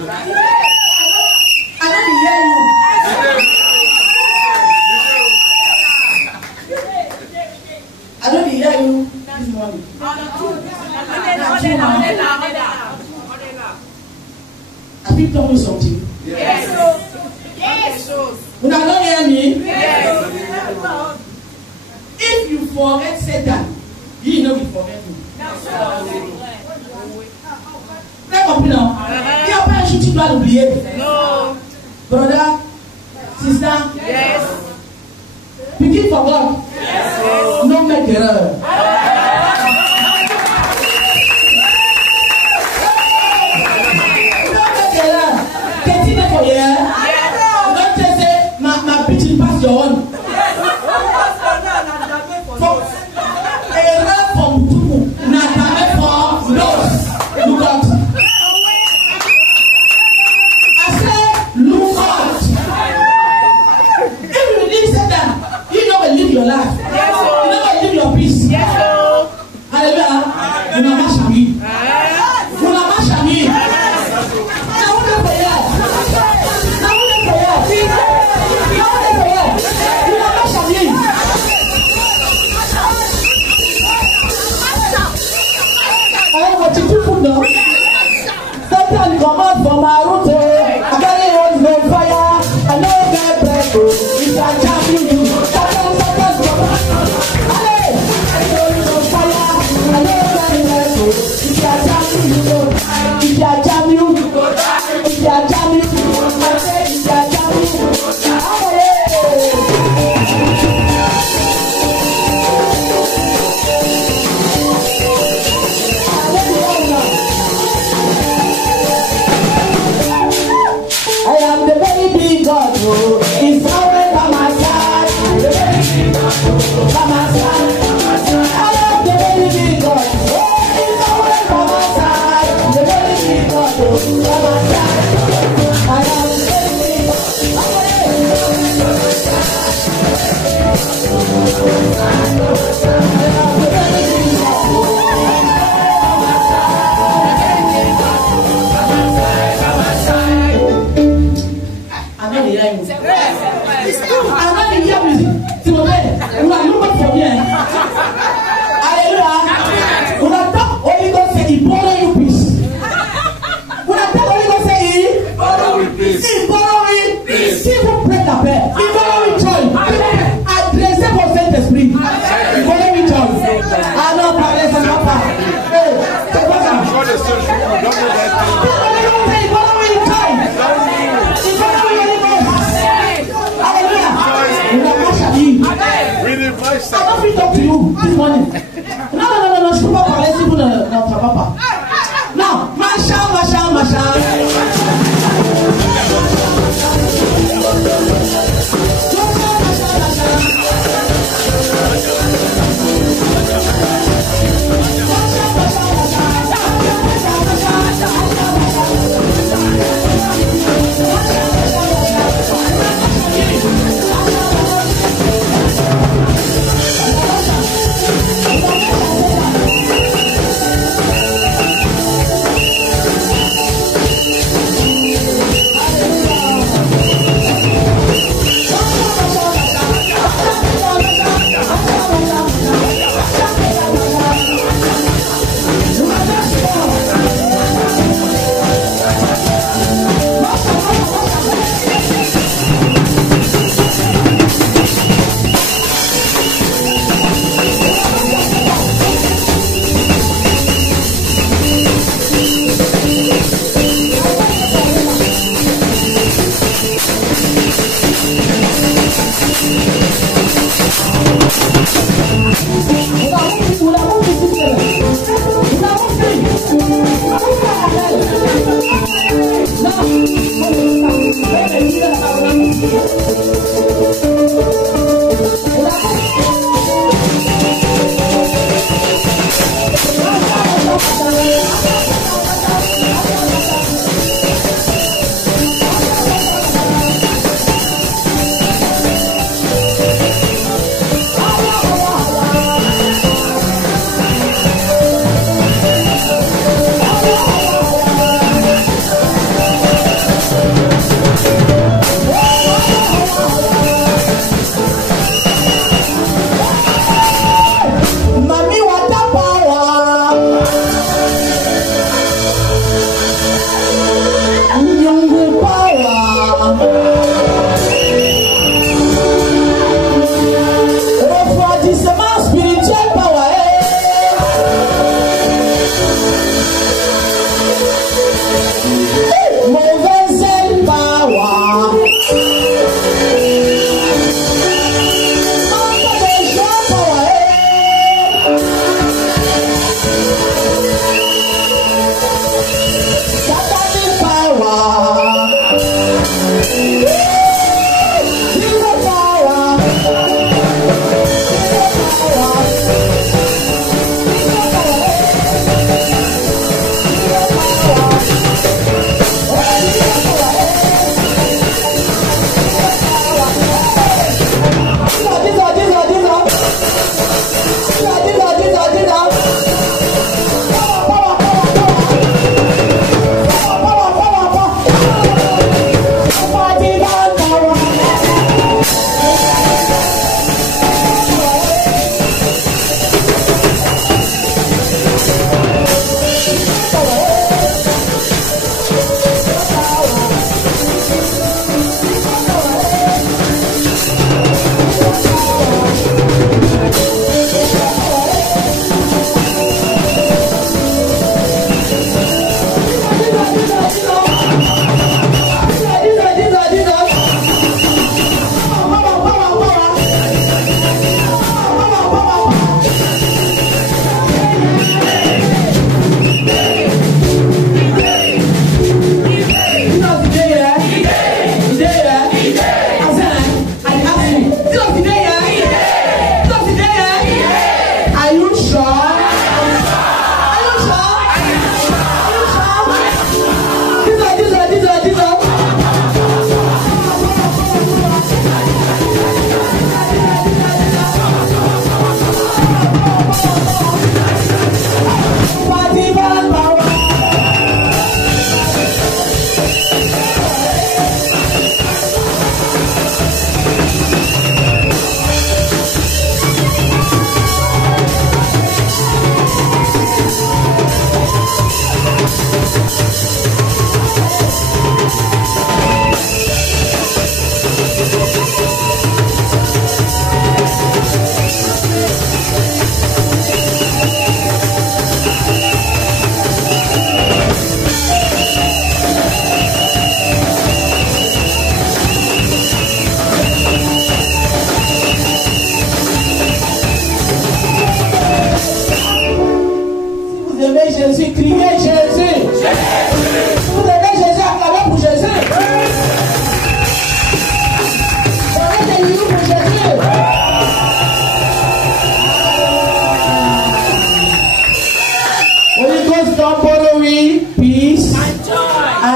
I don't hear you. I don't hear you this morning. Have you told me something? Yes. Yes. You don't hear me? Yes. If you forget Satan, you know you forget him. Très compris non? Il n'y a pas un jour tu dois l'oublier. No. Brother, sister. Yes. Begin for God. Yes. No make error. No make error. Continue for here. Don't just say my preaching pass your own. Error from people. Not for those. Look out. I say look out. If you believe Satan, you know will live your life. You know will live your peace. Hallelujah. You know what I mean. You know what I mean. Now what for you? Now what for you? Now what for you? You know what I mean. I want you to put down. Satan come out from my root. I carry on no fire. I know that breath. It's a champion. Satan come out. Hey, I know no fire. I know that breath. It's a champion. It's a champion. It's a champion. I say it's a champion. I am the very big God who is always by my side. The very big God by my side. I am the very big God who is always by my side. The very big God by my side. I am the very big God. I'm not hearing you. I'm not hearing music. Timothy, you are looking for me. Hallelujah. When I talk, Holy Ghost say, He borrow you peace. When I talk, Holy Ghost say, He borrow you peace. He borrow you peace. He will break the bed. He borrow you joy. I bless him for Saint Esprit. He borrow you joy. I know, Father, and Papa. Hey, take what I'm sure the social don't know that. He borrow you joy. He borrow you hallelujah. I don't fit talk to you this morning. No. Je peux pas parler si vous ne travaillez pas. Non, machin.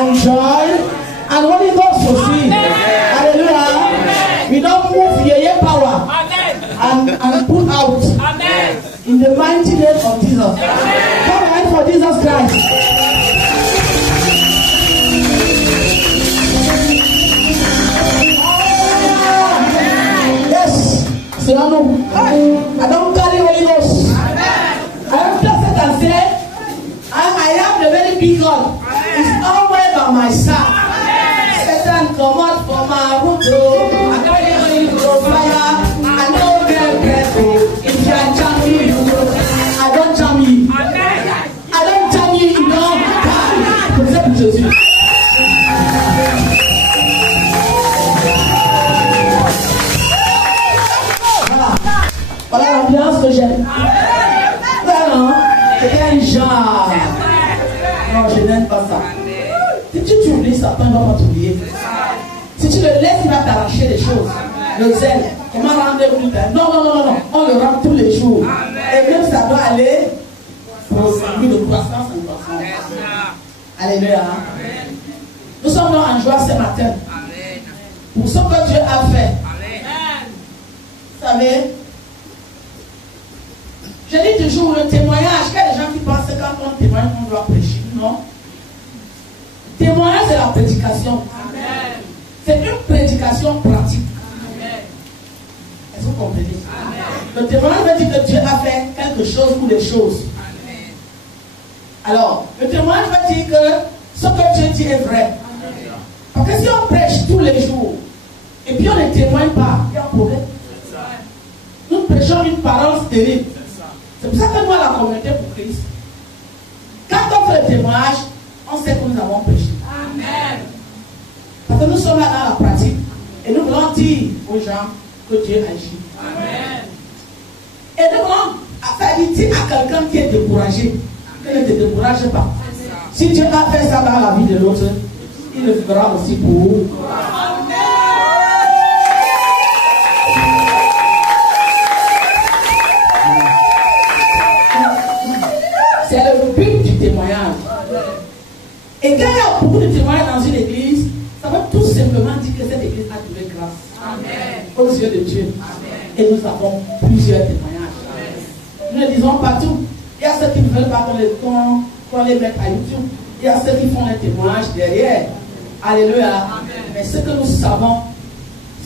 and joy and Holy Ghost will see. Hallelujah. We don't move your power and put out. In the mighty name of Jesus. Come ahead for Jesus Christ. Yes. So I don't carry Holy Ghost. I am blessed and say, I am the very big God. It's always by my side. Satan come out from my room. I carry Holy Ghost fire. I know they're grateful. If you are jumping, you go. I don't jump you. I don't jump you. You don't carry. Jésus. Voilà l'ambiance que j'aime. Vraiment, c'est un genre. Non, je n'aime pas ça. Si tu oublies, Satan ne va pas t'oublier. Si tu le laisses, il va t'arracher les choses. Le zèle, comment rendre plus tard? Non, non, non, non, on le rend tous les jours. Et même ça doit aller pour celui de croissance en croissance. Alléluia. Nous sommes là en joie ce matin. Pour ce que Dieu a fait. Vous savez, je dis toujours le témoignage. Il y a des gens qui pensent que quand on témoigne, on doit prêcher. Non. Témoignage, c'est la prédication. C'est une prédication pratique. Est-ce que vous comprenez? Le témoignage veut dire que Dieu a fait quelque chose ou des choses. Alors, le témoignage veut dire que ce que Dieu dit est vrai. Parce que si on prêche tous les jours et puis on ne témoigne pas, il y a un problème. Nous prêchons une parole stérile. C'est pour ça que nous, à la communauté pour Christ, quand on fait le témoignage, on sait que nous avons prêché. Amen. Parce que nous sommes là dans la pratique et nous voulons dire aux gens que Dieu agit. Amen. Et nous voulons dire à quelqu'un qui est découragé, qu'il ne te décourage pas. Si Dieu a fait ça dans la vie de l'autre, il le fera aussi pour vous. Amen. C'est le but du témoignage. Et quand il y a beaucoup de témoignages dans une église, ça veut tout simplement dire que cette église a trouvé grâce. Amen. Aux yeux de Dieu. Amen. Et nous avons plusieurs témoignages. Amen. Nous le disons partout. Il y a ceux qui ne veulent pas qu'on les mette à YouTube. Il y a ceux qui font les témoignages derrière. Alléluia. Amen. Mais ce que nous savons,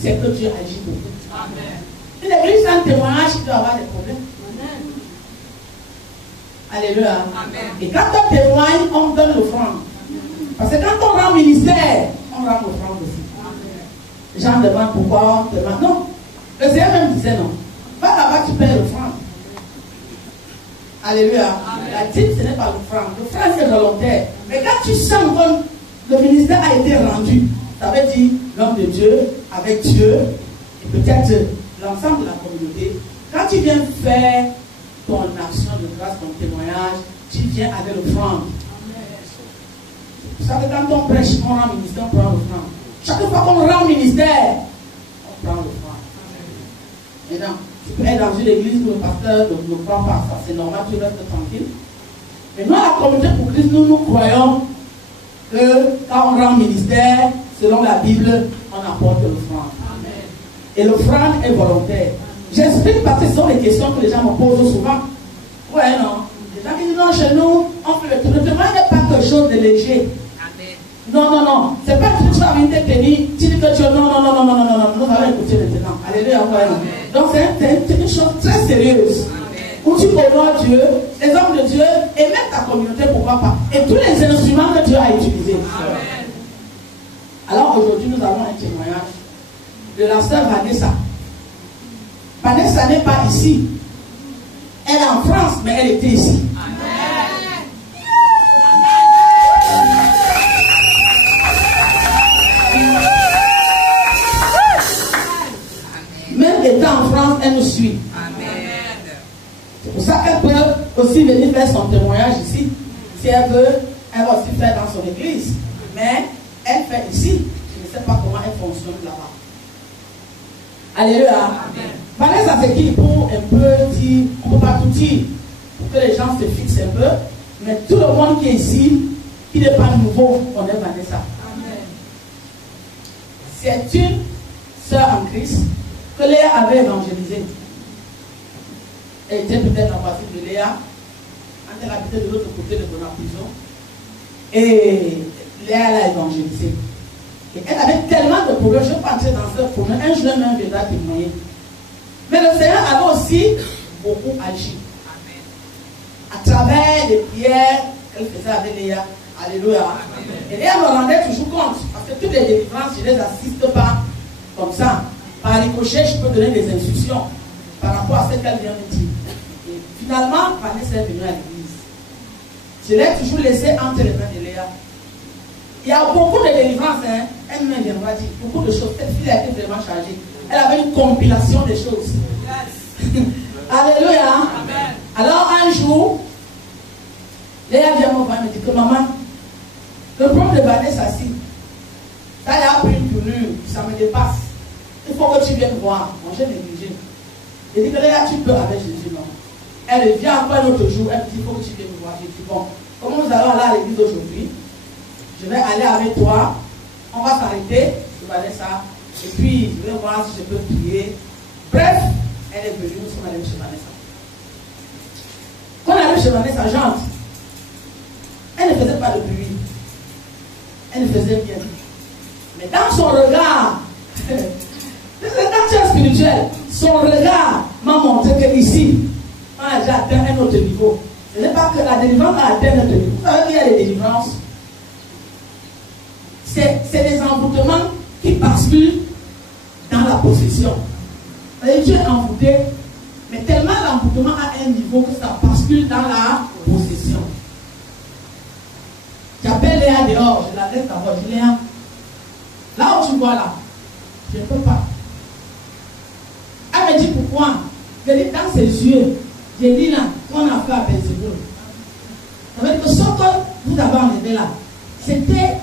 c'est que Dieu agit beaucoup. Amen. Une église sans témoignage, il doit avoir des problèmes. Alléluia. Amen. Et quand on témoigne, on donne l'offrande. Parce que quand on rend ministère, on rend l'offrande aussi. Amen. Les gens demandent pourquoi on demande. Non. Le Seigneur même disait non. Va là-bas, tu paies l'offrande. Alléluia. Amen. La dîme, ce n'est pas l'offrande. L'offrande, c'est volontaire. Mais quand tu sens que le ministère a été rendu, ça veut dire l'homme de Dieu, avec Dieu, et peut-être l'ensemble de la communauté. Quand tu viens faire ton action de grâce, ton témoignage, tu viens avec l'offrande. Vous savez, quand on prêche, on rend ministère, on prend l'offrande. Chaque fois qu'on rend ministère, on prend l'offrande. Maintenant, tu peux être dans une église où le pasteur ne prend pas ça, c'est normal, tu restes tranquille. Mais nous, à la communauté pour Christ, nous croyons que quand on rend ministère, selon la Bible, on apporte l'offrande. Et l'offrande est volontaire. J'explique parce que ce sont les questions que les gens me posent souvent. Ouais, non. Les gens qui disent non, chez nous, on fait le témoignage n'est pas quelque chose de léger. Amen. Non, non, non. C'est pas que tu vas venir te tenir, tu dis que tu non, non, non, non, non, non, non, non, nous allons écouter maintenant. Alléluia. Donc c'est une chose très sérieuse. Amen. Où tu honores Dieu, les hommes de Dieu, et même ta communauté, pourquoi pas. Et tous les instruments que Dieu a utilisés. Amen. Alors aujourd'hui, nous avons un témoignage de la sœur Vanessa. Vanessa n'est pas ici. Elle est en France, mais elle était ici. Amen. Même étant en France, elle nous suit. Amen. C'est pour ça qu'elle peut aussi venir faire son témoignage ici. Si elle veut, elle va aussi faire dans son église. Mais elle fait ici. Je ne sais pas comment elle fonctionne là-bas. Alléluia. Amen. Vanessa, c'est qui pour un peu dire, on ne peut pas tout dire, pour que les gens se fixent un peu, mais tout le monde qui est ici qui n'est pas nouveau, on est Vanessa. C'est une sœur en Christ que Léa avait évangélisée. Elle était peut-être la voisine de Léa. Quand elle habitait de l'autre côté de la prison. Et Léa l'a évangélisée. Et elle avait tellement de problèmes. Je ne vais pas entrer dans ce problème. Un jour même viendra témoigner. Mais le Seigneur avait aussi beaucoup agi. À travers les prières qu'elle faisait avec Léa. Alléluia. Et Léa me rendait toujours compte. Parce que toutes les délivrances, je ne les assiste pas comme ça. Par ricochet, je peux donner des instructions par rapport à ce qu'elle vient me dire. Et finalement, Vanessa est venue à l'église. Je l'ai toujours laissé entre les mains de Léa. Il y a beaucoup de délivrances, hein. Elle-même viendra dire beaucoup de choses. Cette fille a été vraiment chargée. Elle avait une compilation des choses. Yes. Alléluia. Amen. Alors un jour, Léa vient me voir et me dit que maman, le problème de Vanessa, ça y a pris une tournure, ça me dépasse. Il faut que tu viennes voir. Moi, j'ai négligé. Je dis que Léa, tu peux avec Jésus, non. Elle vient encore un autre jour, elle me dit, il faut que tu viennes me voir. Je dis, bon, comme nous allons aller à l'église aujourd'hui, je vais aller avec toi, on va s'arrêter, je vais aller ça, et puis je vais voir si je peux prier. Bref, elle est venue, nous sommes allés chez Vanessa. Quand on arrive chez Vanessa, j'entre. Elle ne faisait pas de bruit. Elle ne faisait bien. Mais dans son regard, quand tu es spirituel, son regard m'a montré que ici, on a déjà atteint un autre niveau. Ce n'est pas que la délivrance a atteint notre niveau. Vous savez qu'il y a des délivrances. C'est des envoûtements qui basculent dans la possession. Tu es envoûté, mais tellement l'envoûtement a un niveau que ça bascule dans la possession. J'appelle Léa dehors, je la laisse d'abord. Je dis Léa, là où tu vois là, je ne peux pas. Elle me dit pourquoi. Je dis dans ses yeux, j'ai dit là, qu'on a fait à Belzéboul. Ça veut dire que ce que vous avez enlevé là, c'était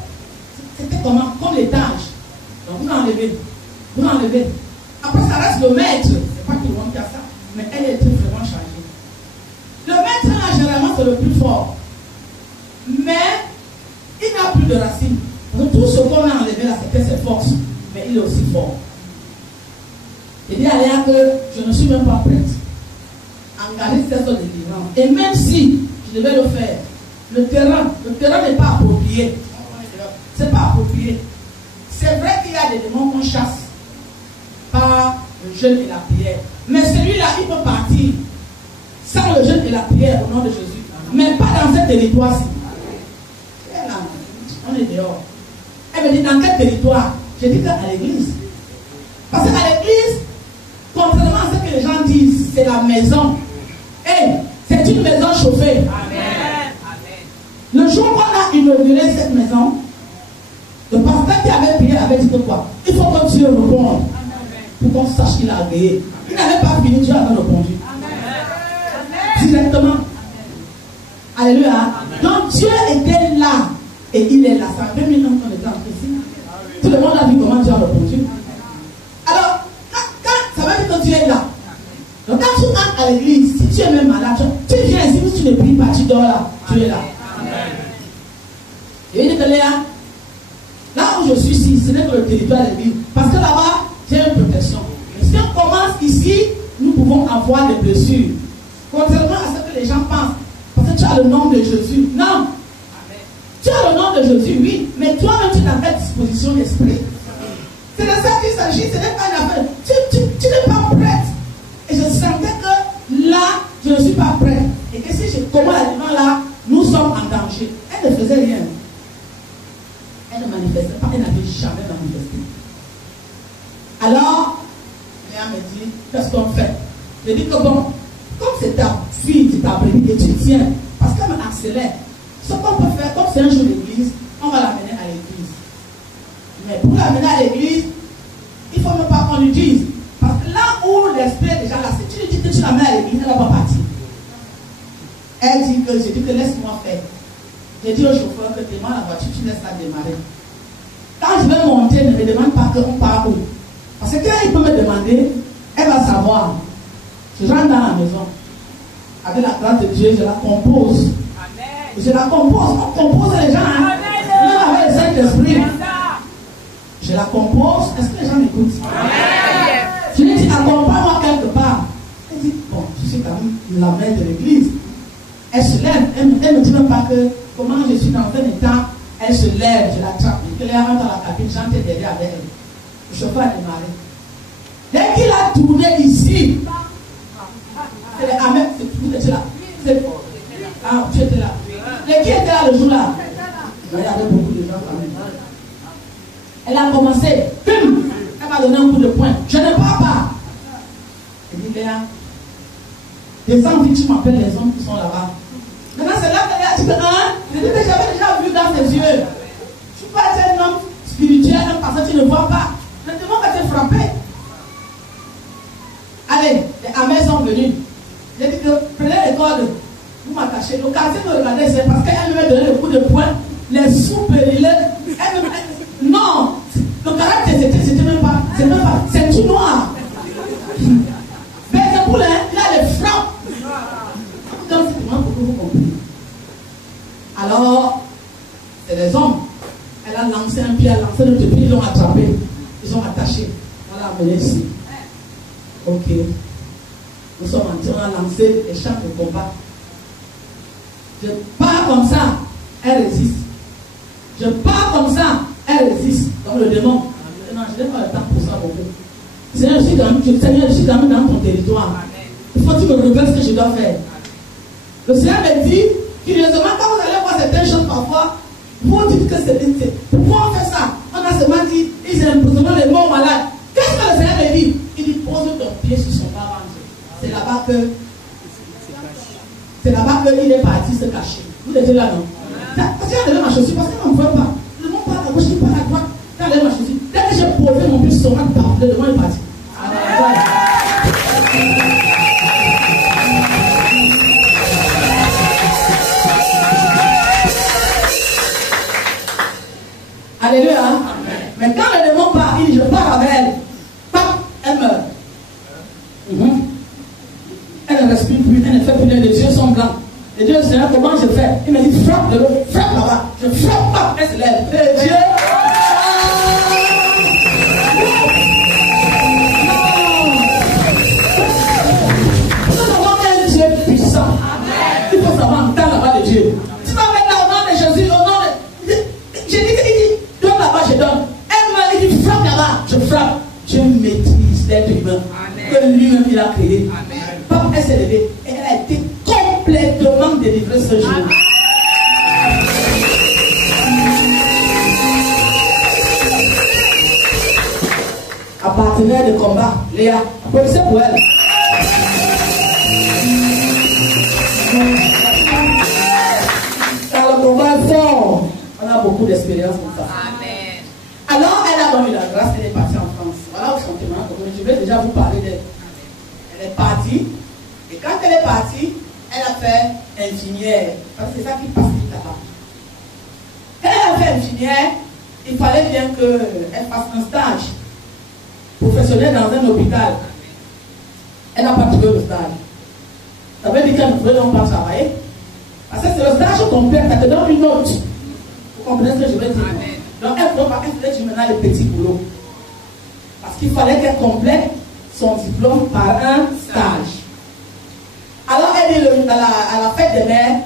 comment? Comme l'étage. Donc vous l'enlevez. Vous l'enlevez. Après ça reste le maître. C'est pas tout le monde qui a ça. Mais elle était vraiment chargée. Le maître là, généralement, c'est le plus fort. Mais il n'a plus de racines. Donc tout ce qu'on a enlevé là, c'était ses forces. Mais il est aussi fort. Il dit à Léa que je ne suis même pas prête à engager cette sorte de délivrance. Et même si je devais le faire, le terrain n'est pas approprié. C'est pas approprié. C'est vrai qu'il y a des démons qu'on chasse par le jeûne et la prière. Mais celui-là, il peut partir sans le jeûne et la prière au nom de Jésus. Mais pas dans ce territoire-ci. On est dehors. Elle me dit dans quel territoire? Je dis qu'à l'église. Parce qu'à l'église, contrairement à ce que les gens disent, c'est la maison. Et c'est une maison chauffée. Amen. Le jour qu'on a inauguré cette maison, le pasteur qui avait prié avait dit que quoi? Il faut que Dieu réponde. Pour qu'on sache qu'il a agréé. Il n'avait pas fini, Dieu avait répondu. Directement. Alléluia. Amen. Donc Dieu était là. Et il est là. Ça fait 2000 ans qu'on était en ici. Tout le monde a vu comment Dieu a répondu. Alors, quand ça veut dire que Dieu est là. Donc quand tu entres à l'église, si tu es même malade, tu viens ici, si tu ne pries pas, tu dors là. Dieu est là. Et il dit que Léa, là où je suis ici, ce n'est que le territoire de l'église. Parce que là-bas, j'ai une protection. Mais si on commence ici, nous pouvons avoir des blessures. Contrairement à ce que les gens pensent. Parce que tu as le nom de Jésus. Non. Tu as le nom de Jésus, oui. Mais toi-même, tu n'as pas de disposition d'esprit. C'est de ça qu'il s'agit. Ce n'est pas une affaire. Tu n'es pas prête. Et je sentais que là, je ne suis pas prête. Et que si je commence à dire là, nous sommes en danger. Elle ne faisait rien. Elle ne manifestait pas. Elle n'avait jamais manifesté. Alors, Léa me dit, qu'est-ce qu'on fait? Je dis que bon, comme c'est ta fille, c'est ta brebis, et tu tiens, parce qu'elle m'accélère. Ce qu'on peut faire, comme c'est un jour d'église, on va l'amener à l'église. Mais pour l'amener à l'église, il ne faut même pas qu'on lui dise. Parce que là où l'esprit est déjà là, si tu lui dis que tu l'amènes à l'église, elle ne va pas partir. Elle dit que, je dis que laisse-moi faire. J'ai dit au chauffeur que démarre la voiture, tu laisses la démarrer. Quand je vais monter, ne me demande pas qu'on part où. Parce que quand il peut me demander, elle va savoir. Je rentre dans la maison. Avec la grâce de Dieu, je la compose. Amen. Je la compose. On compose les gens. Hein? Même avec le Saint-Esprit. Je la compose. Est-ce que les gens m'écoutent? Je lui dis, accompagne-moi quelque part. Elle dit, bon, je suis quand même la mère de l'église. Elle se lève. Elle ne me dit même pas que comment je suis dans un état. Elle se lève, je l'attrape. Elle rentre dans la cabine, j'entre derrière avec elle. Le chauffeur a démarré. Dès qu'il a tourné ici, c'est les Amen. Vous étiez là. Ah, tu étais là. Et qui était là le jour-là? Il y avait beaucoup de gens quand même. Elle a commencé. Bim! Elle m'a donné un coup de poing. Je ne pars pas. Elle dit, Léa, descends vite, tu m'appelles les hommes qui sont là-bas. Maintenant, c'est là qu'elle a dit, je dis que j'avais déjà vu dans ses yeux. Je ne suis pas un homme spirituel, parce que tu ne vois pas. Maintenant, qu'elle t'est frappé. Allez, les Amers sont venus. J'ai dit que prenez les cordes, vous m'attachez. Le quartier me regardait, c'est parce qu'elle me donnait le coup de poing, les sous-périlés. Non, le caractère, c'était même pas, c'est tout noir. Belzéboul, il a les frappes. Donc, c'est vraiment pour que vous compreniez. Alors, c'est les hommes. Elle a lancé un pied, elle a lancé l'autre pied, ils l'ont attrapé. Ils ont attaché. On l'a amené ici. Ok. Nous sommes en train de lancer les champs de combat. Je pars comme ça, elle résiste. Je pars comme ça, elle résiste. Donc le démon. Non, je n'ai pas le temps pour ça beaucoup. Seigneur, je suis quand même dans ton territoire. Il faut que tu me révèles ce que je dois faire. Le Seigneur me dit, curieusement, quand vous allez voir certaines choses parfois, vous dites que c'est. Pourquoi on fait ça? On a seulement dit, ils imposent les morts malades. Qu'est-ce que le Seigneur me dit? Il dit, pose ton pied sur son bas. C'est là-bas qu'il est parti se cacher. Vous êtes là, non? Parce qu'il a levé ma chaussure, parce qu'il ne me voit pas. Le monde part à gauche, il part à droite. Il a levé ma chaussure. Dès que j'ai posé mon pied sur son bas, le monde est parti. Alléluia. Hein? Mais quand le démon part, il dit, je pars avec elle. Pap, elle meurt. Elle ne respire plus, elle ne fait plus, les yeux sont blancs. Et Dieu, Seigneur, comment je fais? Il me dit, frappe de l'eau, frappe là-bas. Je frappe pas, elle se lève. Et Dieu. Nous avons un Dieu puissant. Il faut savoir entendre la voix de Dieu. Tu vas mettre là au nom de Jésus, au nom de. J'ai dit qu'il dit, donne là-bas, je donne. Elle me dit, frappe là-bas, je frappe. Dieu maîtrise l'être humain que lui-même il a créé. Papa, elle s'est levée et elle a été complètement délivrée ce jour. À partenaire de combat, Léa, applaudissez pour elle. Car le combat est fort. On a beaucoup d'expérience comme ça. Amen. Alors, elle a donc eu la grâce, elle est partie en France. Voilà où son témoignage. Je vais déjà vous parler d'elle. Elle est partie. Et quand elle est partie, elle a fait infirmière. Parce que c'est ça qui passe vite là-bas. Quand elle a fait infirmière, il fallait bien qu'elle fasse un stage professionnel dans un hôpital. Elle n'a pas trouvé le stage. Ça veut dire qu'elle ne pouvait donc pas travailler. Parce que c'est le stage complet, ça te donne une note. Vous comprenez ce que je veux dire? Donc elle ne pouvait pas faire maintenant les petits boulots. Parce qu'il fallait qu'elle complète son diplôme par un stage. Alors elle dit à la fête des mères,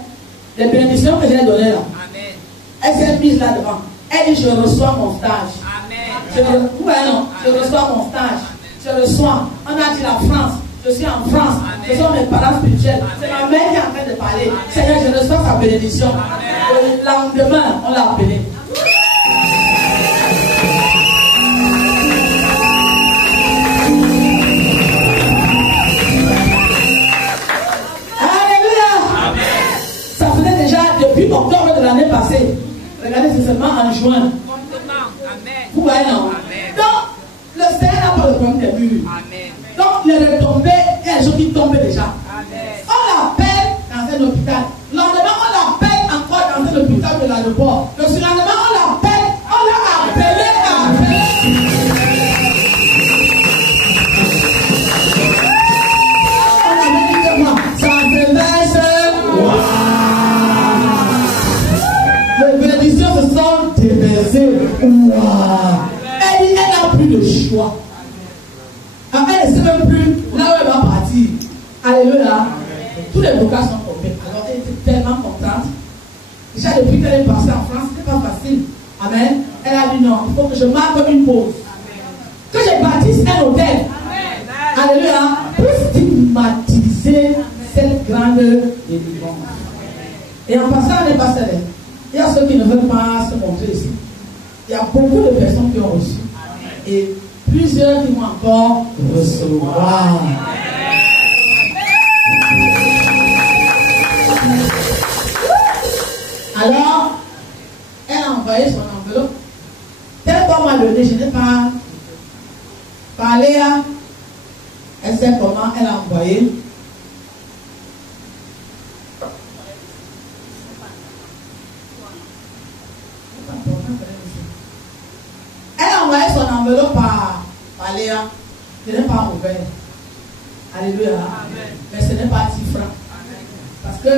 les bénédictions que j'ai données là. Amen. Elle s'est mise là devant. Elle dit, je reçois mon stage. Amen. Je reçois mon stage. Amen. Je reçois. On a dit la France. Je suis en France. Amen. Ce sont mes parents spirituels. C'est ma mère qui est en train de parler. Amen. Seigneur, je reçois sa bénédiction. Amen. Le lendemain, on l'a appelé. Depuis octobre de l'année passée, regardez, c'est seulement en juin. Vous voyez, non? Donc, le Seigneur n'a pas le problème des murs. Donc, les retombées, il y a des gens qui tombent déjà. On l'appelle dans un hôpital. Le lendemain, on l'appelle encore dans un hôpital de l'aéroport. Le surlendemain, on l'appelle, on l'a appelé. On avait dit que moi, ça se laisse. choix. Elle ne sait même plus là où elle va partir. Alléluia. Tous les blocages sont tombés. Alors elle était tellement contente. Déjà depuis qu'elle est passée en France, ce n'était pas facile. Amen. Elle a dit non, il faut que je marque une pause. Que je bâtisse un hôtel. Alléluia. Pour stigmatiser cette grande délivrance. Et en passant, elle n'est pas seule. Il y a ceux qui ne veulent pas se montrer ici. Il y a beaucoup de personnes qui ont reçu. Et plusieurs qui vont encore recevoir. Alors, elle a envoyé son enveloppe. Tel qu'on m'a donné, je n'ai pas parlé à. Elle sait comment elle a envoyé. Elle a envoyé son enveloppe par Léa. Je n'ai pas ouvert. Alléluia. Amen. Mais ce n'est pas 10 francs. Parce que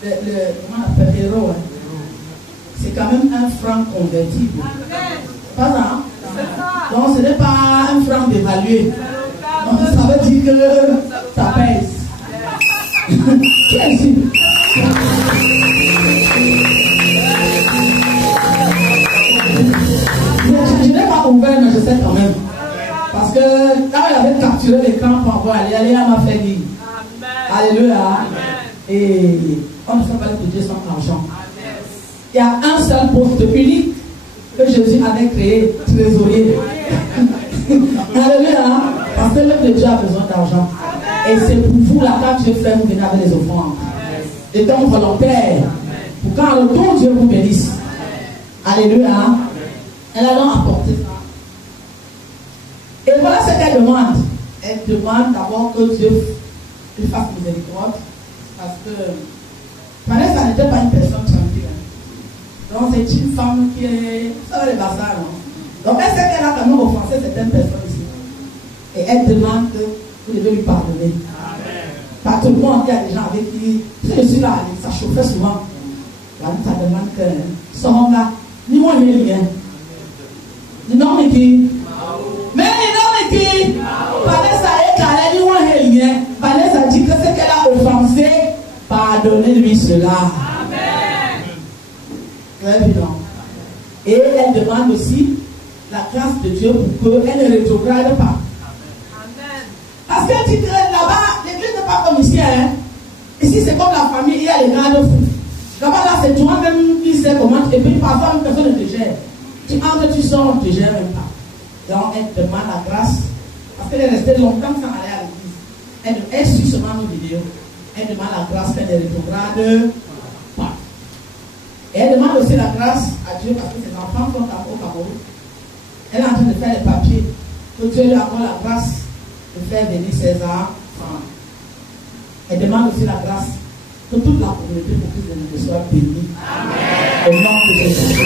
comment on appelle l'euro, hein? C'est quand même un franc convertible. Pas ça, hein? Donc ce n'est pas un franc dévalué. Donc ça veut dire que ça pèse. Qui est ici? Je n'ai pas ouvert, mais je sais quand même. Parce que quand elle avait capturé l'écran pour envoyer, elle m'a fait dire. Alléluia. Et on ne fait pas les Dieu sans argent. Il y a un seul poste unique que Jésus avait créé, trésorier. Alléluia. Parce que l'œuvre de Dieu a besoin d'argent. Et c'est pour vous là, quand Dieu fait, vous venez avec les offrandes. Et donc volontaire. Pour qu'en retour, Dieu vous bénisse. Alléluia. Elle a donc apporté ça. Et voilà ce qu'elle demande. Elle demande d'abord que Dieu lui fasse miséricorde. Parce que Vanessa n'était pas une personne tranquille. Donc c'est une femme qui est... Ça va les bazars, non? Donc elle sait qu'elle a quand même offensé certaines personnes ici. Et elle demande que vous devez lui pardonner. Amen. Pas tout le monde, il y a des gens avec qui... Je suis là, ça chauffait souvent. Là, ça demande que... Ce homme-là, ni moi ni rien. Ni non, ni qui. Mais ni non, ni qui. Vanessa est carré, ni moi ni rien. Vanessa dit que ce qu'elle a offensé, pardonnez-lui cela. Amen. Très bien. Et elle demande aussi la grâce de Dieu pour qu'elle ne rétrograde pas. Amen. Parce qu'elle dit que là-bas, l'église n'est pas comme ici. Hein? Ici, c'est comme la famille, il y a les gardes fous. Là-bas, là, c'est toi-même qui sais comment. Et puis, parfois, une personne ne te gère. Tu entres, tu sors, on ne te gère même pas. Donc, elle demande la grâce. Parce qu'elle est restée longtemps sans aller à l'église. Elle suit seulement nos vidéos. Elle demande la grâce qu'elle ne rétrograde pas. Et elle demande aussi la grâce à Dieu parce que ses enfants sont au Cameroun. Elle est en train de faire les papiers. Que Dieu lui accorde la grâce de faire venir ses enfants. Elle demande aussi la grâce que toute la communauté pour que Dieu soit bénie. Amen. Au nom de Jésus.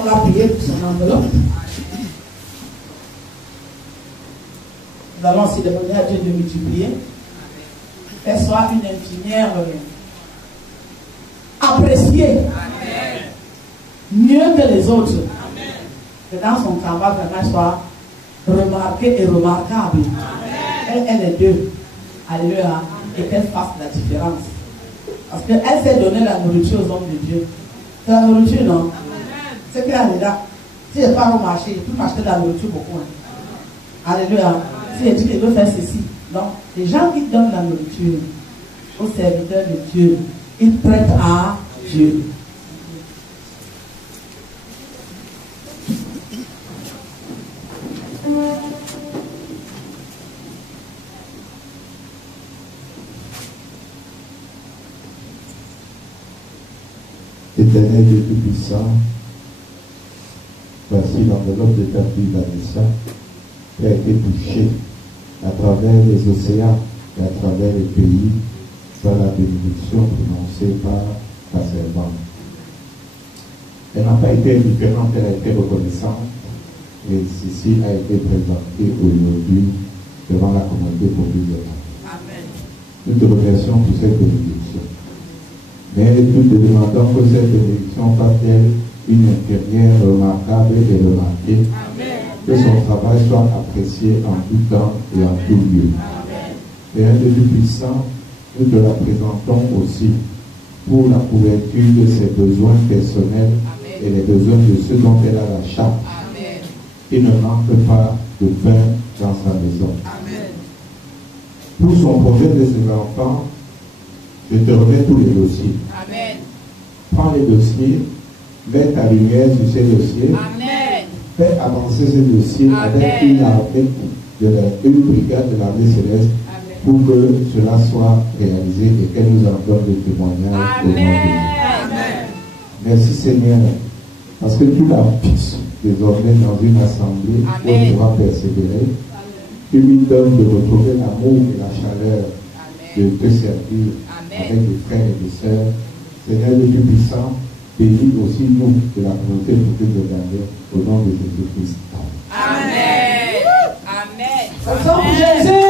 On va prier pour son enveloppe. Nous allons aussi demander à Dieu de multiplier. Qu'elle soit une infirmière appréciée. Amen. Mieux que les autres. Amen. Que dans son travail, vraiment soit remarquée et remarquable. Elle est deux. Alléluia. Et qu'elle fasse la différence. Parce qu'elle sait donner la nourriture aux hommes de Dieu. C'est la nourriture, non? C'est qu'elle est là. Si elle part au marché, il peut m'acheter de la nourriture beaucoup. Hein. Alléluia. Si elle dit qu'elle veut faire ceci. Donc, les gens qui donnent la nourriture aux serviteurs de Dieu, ils prêtent à Dieu. Éternel Dieu Tout-Puissant, voici l'enveloppe de ta fille Vanessa qui a été touchée à travers les océans et à travers les pays par la bénédiction prononcée par ta servante. Elle n'a pas été indifférente, elle a été reconnaissante et ceci a été présenté aujourd'hui devant la communauté populaire. Amen. Nous te remercions pour cette bénédiction. Mais nous te demandons que cette bénédiction fasse d'elle une infirmière remarquable et remarquée. Que son travail soit apprécié en tout temps et en tout lieu. Père de Dieu puissant, nous te la présentons aussi pour la couverture de ses besoins personnels et les besoins de ceux dont elle a la charge. Il ne manque pas de pain dans sa maison. Pour son projet de ses enfants, je te remets tous les dossiers. Prends les dossiers, mets ta lumière sur ces dossiers. Fais avancer ces dossiers avec une armée une brigade de l'armée céleste pour que cela soit réalisé et qu'elle nous en donne des témoignages au nom de Dieu. Merci Seigneur, parce que tu la fixes désormais dans une assemblée où elle devra persévérer. Tu lui donnes de retrouver l'amour et la chaleur de te servir avec des frères et des sœurs. Seigneur le Dieu puissant, bénis aussi nous de la communauté de Daniel au nom de Jésus-Christ. Amen. Amen. Au nom de Jésus.